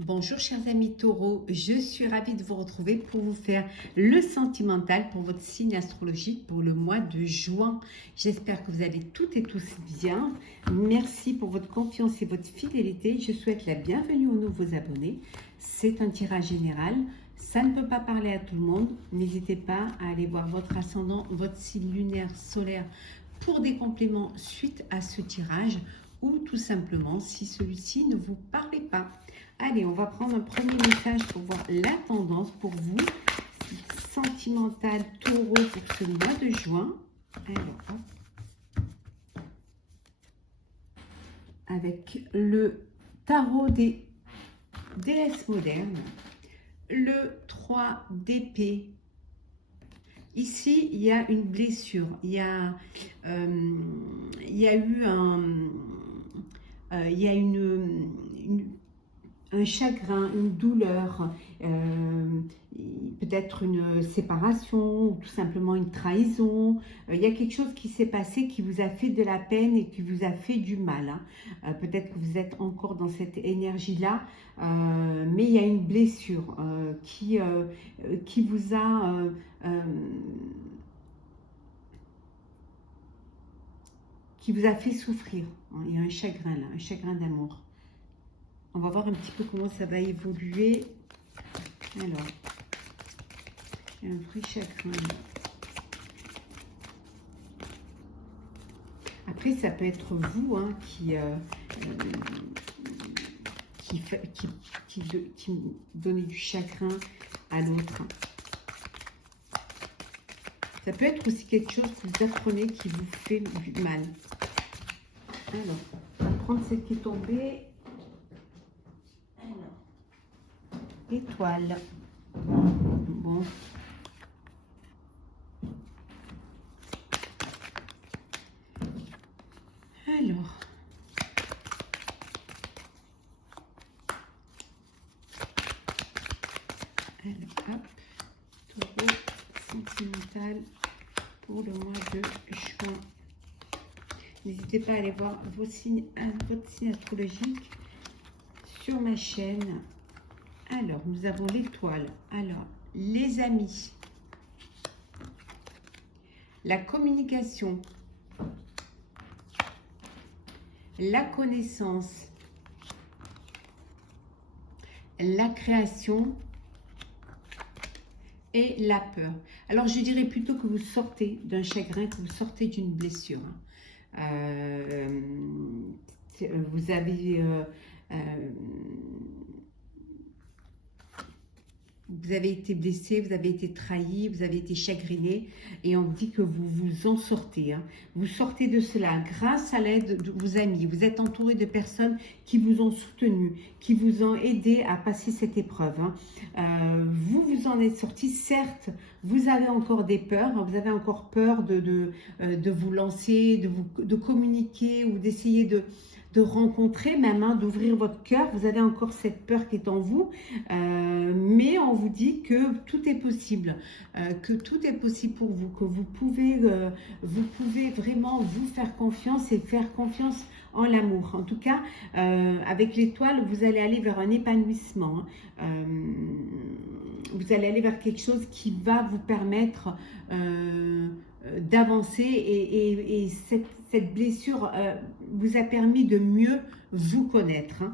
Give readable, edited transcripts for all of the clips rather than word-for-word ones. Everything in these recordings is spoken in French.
Bonjour chers amis taureaux, je suis ravie de vous retrouver pour vous faire le sentimental pour votre signe astrologique pour le mois de juin. J'espère que vous allez toutes et tous bien. Merci pour votre confiance et votre fidélité. Je souhaite la bienvenue aux nouveaux abonnés. C'est un tirage général. Ça ne peut pas parler à tout le monde. N'hésitez pas à aller voir votre ascendant, votre signe lunaire, solaire pour des compléments suite à ce tirage ou tout simplement si celui-ci ne vous parlait pas. Allez, on va prendre un premier message pour voir la tendance pour vous, sentimental taureau pour ce mois de juin. Alors, hop. Avec le tarot des déesses modernes, le 3 d'épée. Ici, il y a une blessure, il y a eu un chagrin, une douleur, peut-être une séparation ou tout simplement une trahison. Il y a quelque chose qui s'est passé qui vous a fait de la peine et qui vous a fait du mal. Peut-être que vous êtes encore dans cette énergie-là, mais il y a une blessure qui vous a... qui vous a fait souffrir. Il y a un chagrin là, un chagrin d'amour. On va voir un petit peu comment ça va évoluer. Alors, il y a un vrai chagrin. Après, ça peut être vous qui donnez du chagrin à l'autre. Ça peut être aussi quelque chose que vous apprenez qui vous fait du mal. Alors, on va prendre celle qui est tombée. Étoile. Bon. Alors. Hop. Taureau sentimental pour le mois de juin. N'hésitez pas à aller voir votre signe astrologique sur ma chaîne. Alors, nous avons l'étoile. Alors, les amis, la communication, la connaissance, la création et la peur. Alors, je dirais plutôt que vous sortez d'un chagrin, que vous sortez d'une blessure. Vous avez... vous avez été blessé, vous avez été trahi, vous avez été chagriné et on dit que vous vous en sortez. Vous sortez de cela grâce à l'aide de vos amis. Vous êtes entouré de personnes qui vous ont soutenu, qui vous ont aidé à passer cette épreuve. Vous vous en êtes sorti. Certes, vous avez encore des peurs. Vous avez encore peur de vous lancer, de communiquer ou d'essayer de rencontrer, même d'ouvrir votre cœur. Vous avez encore cette peur qui est en vous, mais on vous dit que tout est possible, pour vous, que vous pouvez vraiment vous faire confiance et faire confiance en l'amour. En tout cas, avec l'étoile, vous allez aller vers un épanouissement. Vous allez aller vers quelque chose qui va vous permettre d'avancer et cette blessure vous a permis de mieux vous connaître.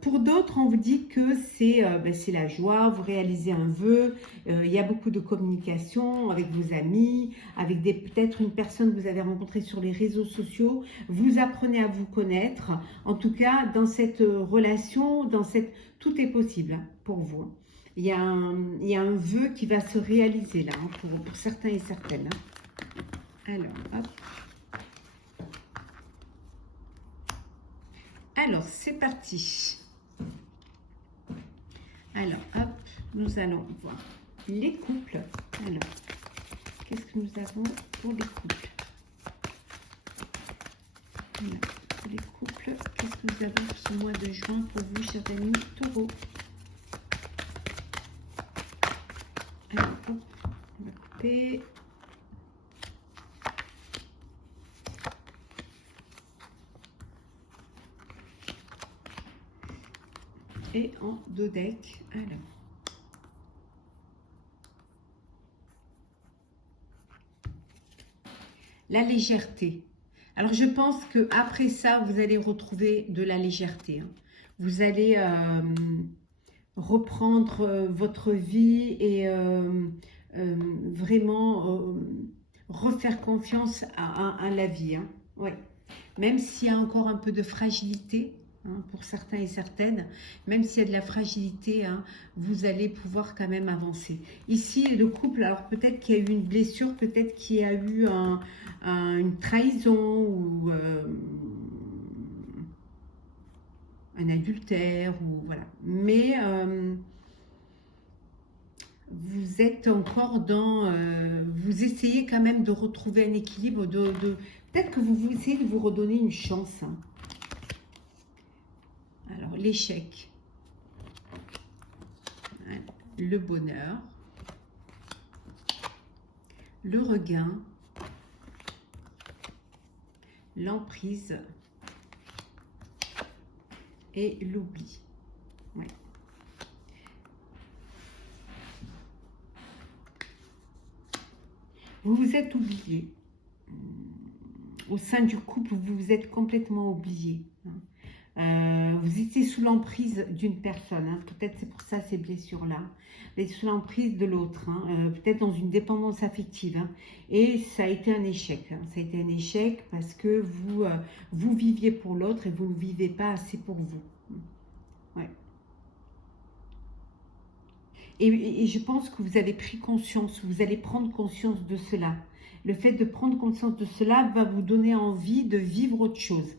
Pour d'autres, on vous dit que c'est la joie, vous réalisez un vœu, il y a beaucoup de communication avec vos amis, avec peut-être une personne que vous avez rencontrée sur les réseaux sociaux, vous apprenez à vous connaître. En tout cas, dans cette relation, tout est possible pour vous. Il y a un vœu qui va se réaliser là, pour certains et certaines. Alors, hop. Alors, c'est parti. Alors, hop, nous allons voir les couples. Alors, qu'est-ce que nous avons pour les couples? Alors, pour les couples, qu'est-ce que nous avons pour ce mois de juin pour vous, chers amis taureaux? Alors, hop, on va couper. Et en dodeck, alors. La légèreté. Alors, je pense que après ça, vous allez retrouver de la légèreté. Hein. Vous allez reprendre votre vie et vraiment refaire confiance à la vie. Hein. Ouais. Même s'il y a encore un peu de fragilité, hein, pour certains et certaines, même s'il y a de la fragilité, hein, vous allez pouvoir quand même avancer. Ici, le couple, alors peut-être qu'il y a eu une blessure, peut-être qu'il y a eu une trahison ou un adultère, ou voilà. Mais vous êtes encore dans... vous essayez quand même de retrouver un équilibre, peut-être que vous essayez de vous redonner une chance. Hein. Alors, l'échec, le bonheur, le regain, l'emprise et l'oubli. Ouais. Vous vous êtes oublié. Au sein du couple, vous vous êtes complètement oublié. Vous étiez sous l'emprise d'une personne. Hein. Peut-être c'est pour ça ces blessures-là. Vous êtes sous l'emprise de l'autre. Hein. Peut-être dans une dépendance affective. Hein. Et ça a été un échec. Hein. Ça a été un échec parce que vous viviez pour l'autre et vous ne vivez pas assez pour vous. Ouais. Et je pense que vous avez pris conscience, vous allez prendre conscience de cela. Le fait de prendre conscience de cela va vous donner envie de vivre autre chose.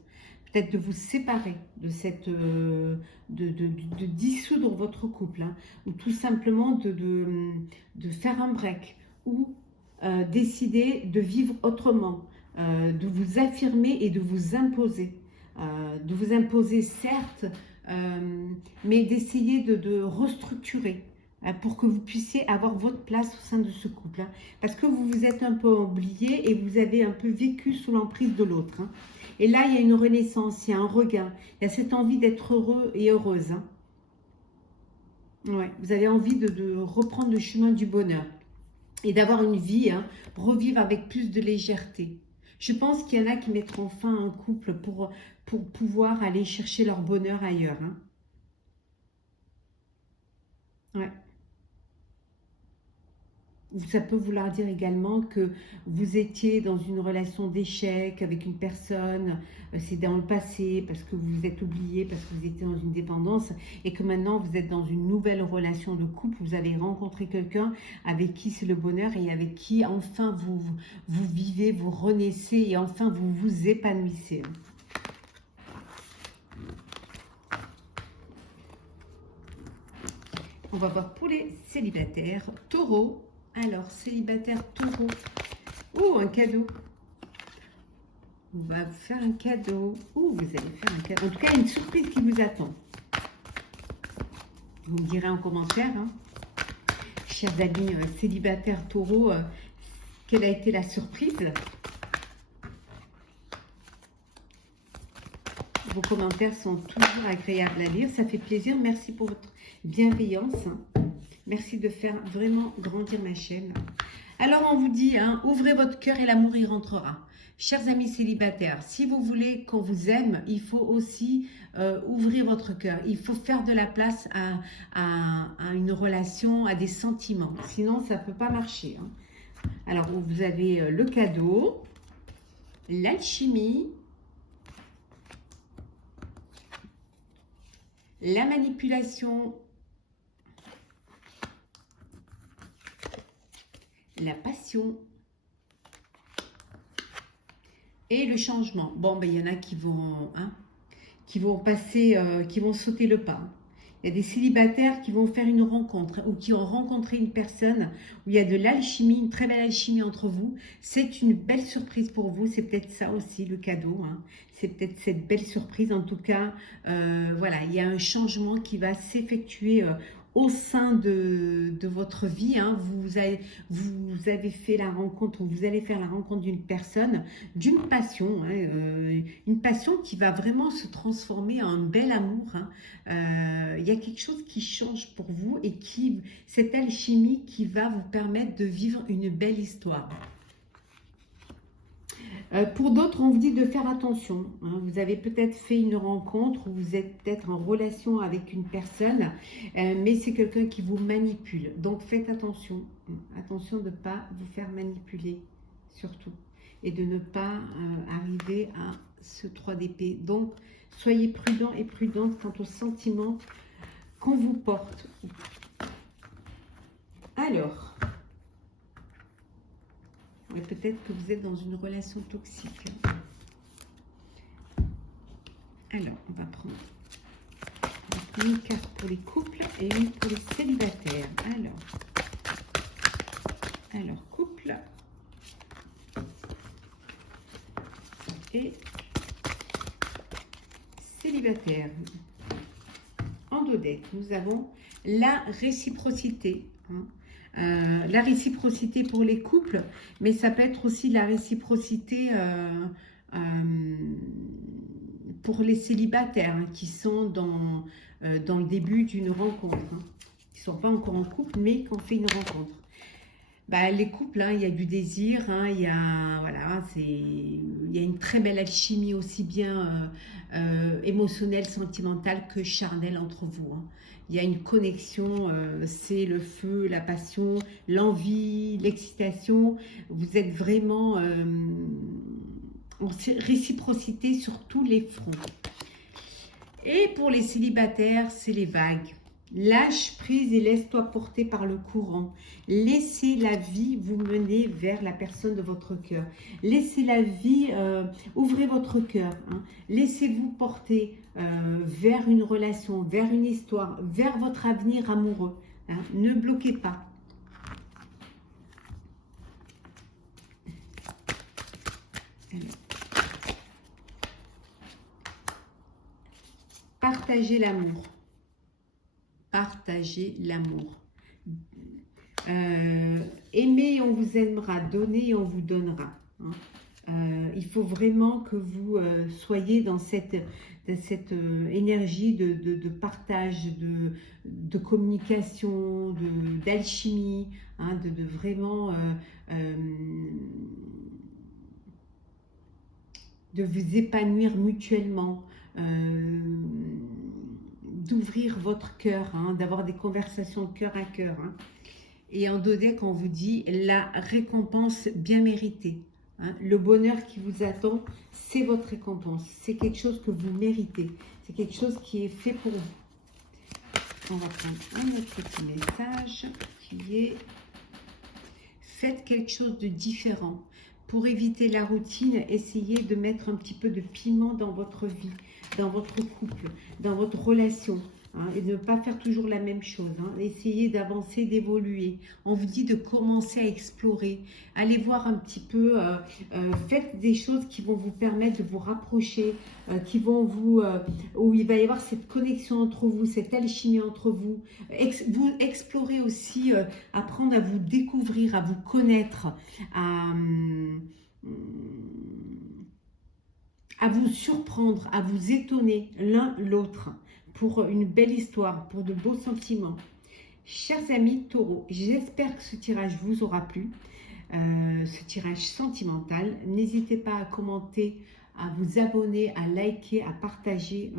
Peut-être de vous séparer de cette, de dissoudre votre couple, hein, ou tout simplement de faire un break, ou décider de vivre autrement, de vous affirmer et de vous imposer. De vous imposer certes, mais d'essayer de restructurer pour que vous puissiez avoir votre place au sein de ce couple. Hein, parce que vous vous êtes un peu oublié et vous avez un peu vécu sous l'emprise de l'autre. Hein. Et là, il y a une renaissance, il y a un regain, il y a cette envie d'être heureux et heureuse. Hein. Ouais, vous avez envie de reprendre le chemin du bonheur et d'avoir une vie, hein, revivre avec plus de légèreté. Je pense qu'il y en a qui mettront fin à un couple pour pouvoir aller chercher leur bonheur ailleurs. Hein. Ouais. Ça peut vouloir dire également que vous étiez dans une relation d'échec avec une personne, c'est dans le passé, parce que vous vous êtes oublié, parce que vous étiez dans une dépendance, et que maintenant vous êtes dans une nouvelle relation de couple, vous avez rencontré quelqu'un avec qui c'est le bonheur et avec qui enfin vous vivez, vous renaissez et enfin vous vous épanouissez. On va voir pour les célibataires, taureau. Alors, célibataire taureau. Oh, un cadeau. On va vous faire un cadeau. Oh, vous allez faire un cadeau. En tout cas, une surprise qui vous attend. Vous me direz en commentaire, hein, chers amis célibataires taureau, quelle a été la surprise. Vos commentaires sont toujours agréables à lire. Ça fait plaisir. Merci pour votre bienveillance. Merci de faire vraiment grandir ma chaîne. Alors, on vous dit, hein, ouvrez votre cœur et l'amour y rentrera. Chers amis célibataires, si vous voulez qu'on vous aime, il faut aussi ouvrir votre cœur. Il faut faire de la place à une relation, à des sentiments. Sinon, ça ne peut pas marcher. Hein. Alors, vous avez le cadeau, l'alchimie, la manipulation, la passion et le changement. Bon, ben, il y en a qui vont passer, qui vont sauter le pas. Il y a des célibataires qui vont faire une rencontre ou qui ont rencontré une personne où il y a de l'alchimie, une très belle alchimie entre vous. C'est une belle surprise pour vous. C'est peut-être ça aussi le cadeau. Hein. C'est peut-être cette belle surprise. En tout cas, voilà, il y a un changement qui va s'effectuer au sein de votre vie, hein, vous avez fait la rencontre, ou vous allez faire la rencontre d'une personne, d'une passion, hein, une passion qui va vraiment se transformer en un bel amour, hein. Il y a quelque chose qui change pour vous et cette alchimie qui va vous permettre de vivre une belle histoire. Pour d'autres, on vous dit de faire attention, hein. Vous avez peut-être fait une rencontre, ou vous êtes peut-être en relation avec une personne, mais c'est quelqu'un qui vous manipule. Donc faites attention, attention de ne pas vous faire manipuler, surtout. Et de ne pas arriver à ce 3 d'épée. Donc soyez prudents et prudentes quant aux sentiments qu'on vous porte. Alors... peut-être que vous êtes dans une relation toxique. Alors, on va prendre une carte pour les couples et une pour les célibataires. Alors couple et célibataire. En dos deck, nous avons la réciprocité, hein. La réciprocité pour les couples, mais ça peut être aussi la réciprocité pour les célibataires, hein, qui sont dans le début d'une rencontre, hein, qui ne sont pas encore en couple, mais qui ont fait une rencontre. Bah, les couples, hein, il y a du désir, hein, il y a, voilà, il y a une très belle alchimie, aussi bien émotionnelle, sentimentale que charnelle entre vous, hein. Il y a une connexion, c'est le feu, la passion, l'envie, l'excitation. Vous êtes vraiment en réciprocité sur tous les fronts. Et pour les célibataires, c'est les vagues. Lâche prise et laisse-toi porter par le courant. Laissez la vie vous mener vers la personne de votre cœur. Laissez la vie, ouvrez votre cœur, hein. Laissez-vous porter vers une relation, vers une histoire, vers votre avenir amoureux, hein. Ne bloquez pas. Alors. Partagez l'amour. Partagez l'amour. Aimez et on vous aimera, donnez et on vous donnera, hein. Il faut vraiment que vous soyez dans cette énergie de partage, de communication, d'alchimie, hein, de vraiment de vous épanouir mutuellement, d'ouvrir votre cœur, hein, d'avoir des conversations de cœur à cœur, hein. Et en dos deck, on vous dit la récompense bien méritée, hein. Le bonheur qui vous attend, c'est votre récompense. C'est quelque chose que vous méritez. C'est quelque chose qui est fait pour vous. On va prendre un autre petit message qui est « Faites quelque chose de différent. Pour éviter la routine, essayez de mettre un petit peu de piment dans votre vie, dans votre couple, dans votre relation, hein, et de ne pas faire toujours la même chose, hein. Essayez d'avancer, d'évoluer. On vous dit de commencer à explorer. Allez voir un petit peu, faites des choses qui vont vous permettre de vous rapprocher, qui vont où il va y avoir cette connexion entre vous, cette alchimie entre vous. Vous explorez aussi, apprendre à vous découvrir, à vous connaître, à vous surprendre, à vous étonner l'un l'autre, pour une belle histoire, pour de beaux sentiments. Chers amis taureaux, j'espère que ce tirage vous aura plu, ce tirage sentimental. N'hésitez pas à commenter, à vous abonner, à liker, à partager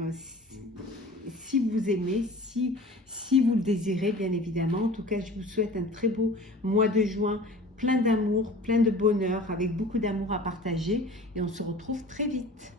si vous aimez, si vous le désirez, bien évidemment. En tout cas, je vous souhaite un très beau mois de juin, plein d'amour, plein de bonheur, avec beaucoup d'amour à partager. Et on se retrouve très vite.